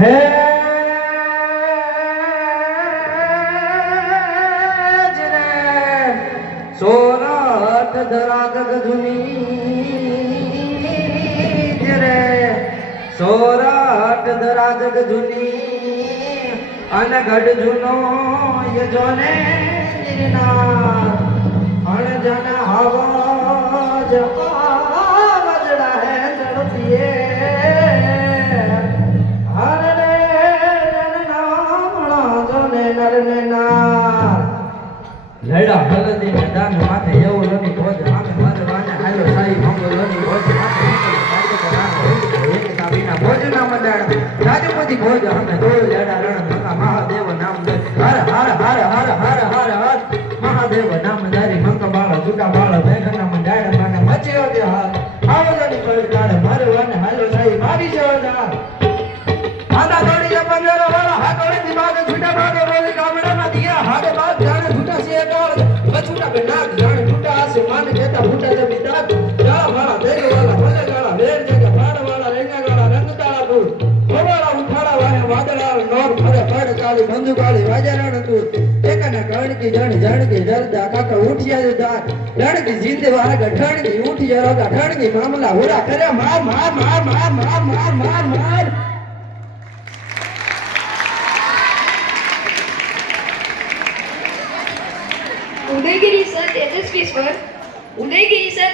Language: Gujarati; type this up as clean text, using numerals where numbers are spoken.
હે સોરઠ ધરાગ જુની રે સોરઠ ધરાગ જુની અન ગઢ જુનો યજોને નિરનાથ અણ જન હવાજ વજડા હે ચડતીએ હર રે જન નામણા જોને નર ને નાર લડા હલદી મેદાન માથે એવું લની ભોજ માથે મરવાને હાલો સાઈ મંગો લની ભોજ માથે સાઈ કરાનો એક કાબીના ભોજ ના મંડાણ રાજપતિ ભોજ અમે દોલ લડા રણ મંગા મહાદેવ નામ દે હર હર હર હર હર હર હર મહાદેવ નામ દારી મંગ બાળ સુટા બાળ મેઘના મંડાણ મને મચ્યો દે હાલ આવલની પડકાર મરવાને હાલો સાઈ મારી જોડા આદા દોડી જપંજરો વાળા હાકોડી દિમાગ છૂટા ભાગે બોલી ગામડામાં દિયા હાડે બાદ જાણે છૂટા છે કાળ બછુટા બે નાક જાણે છૂટા આસે માને કેતા ફૂટા જમી દાગ ગાળા વાળા દેગ વાળા ભલે ગાળા વેર જગા પાડ વાળા રેંગા ગાળા રંગતાળા તું ગોવાળા ઉઠાડા વાળા વાદળા નોર ફરે પડ કાળી બંદુ કાળી વાજરાણ તું એકના કણકી જણકી જરદા કાકા ઉઠિયા દાર લણકી જીંદે વાળા ગઠણકી ઉઠિયા રોગા ઠણકી મામલા હુડા કરે માર માર માર માર માર માર માર માર उदयगिरी सर तेजस्वी स्वर उदयगिरी सर